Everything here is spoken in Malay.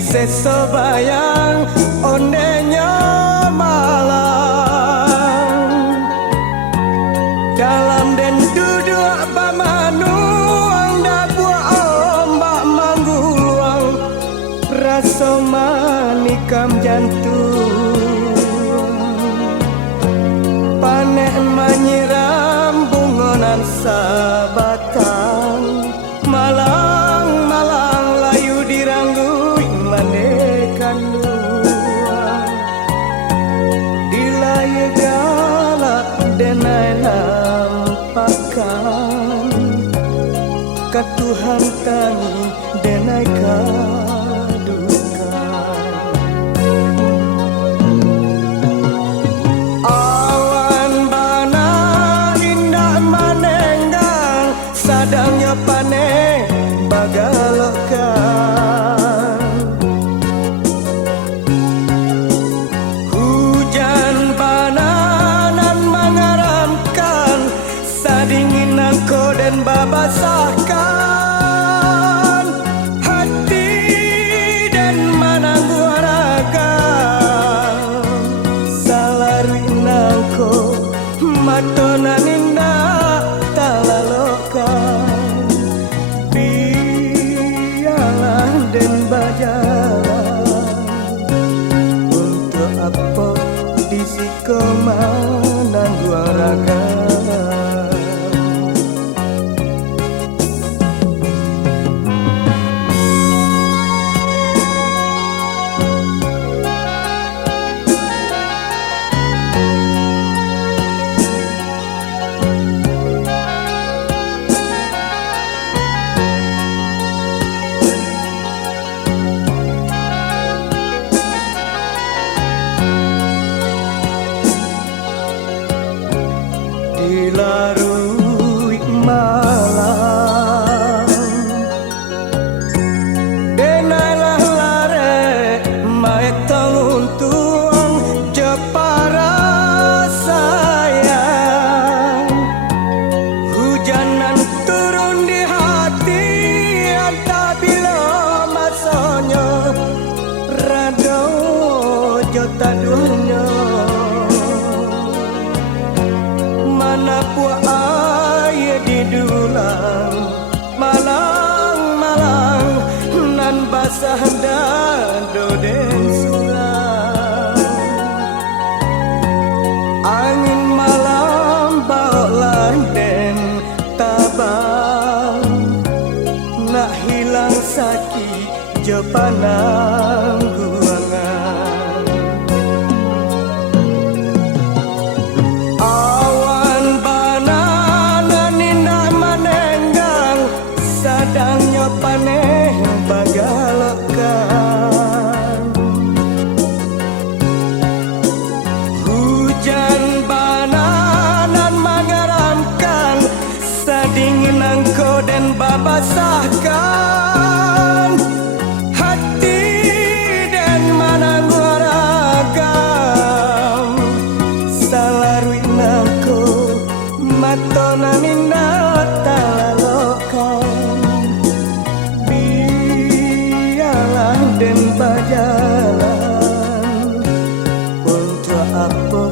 sesobayang ondenya malang dalam den duduk bamanuang da buah ombak mangguluang rasa manikam jantung panek menyiram bungonan sabatang malang malang layu diranggui manekan luang dilaya galak denai nampakan ka Tuhan tani denai kadukan awan bana indah manenggang sadangnya pane bagalokan hujan bananan mengaramkan sadingin angko dan babasahkan hati dan mananggu ragam salari nangko matonan indah talalokan biarlah dan bajalan untuk apa disiko mananggu ragam dilarui malam denailah lare maek tangun tuang jepara sayang hujanan turun di hati anta bila masanya rado jota dunia mana puak air di dulang malang-malang nan basah dado den sulang angin malam bawa den tabang nak hilang sakit jo panangguangan awan bananan indah manenggang sadangnya paneh bagalokan hujan bananan mengaramkan sadingin angko dan babasahkan hati dan mananggu ragam salarui nangko matonan indah talalokan biarlah den bajalan untuk apa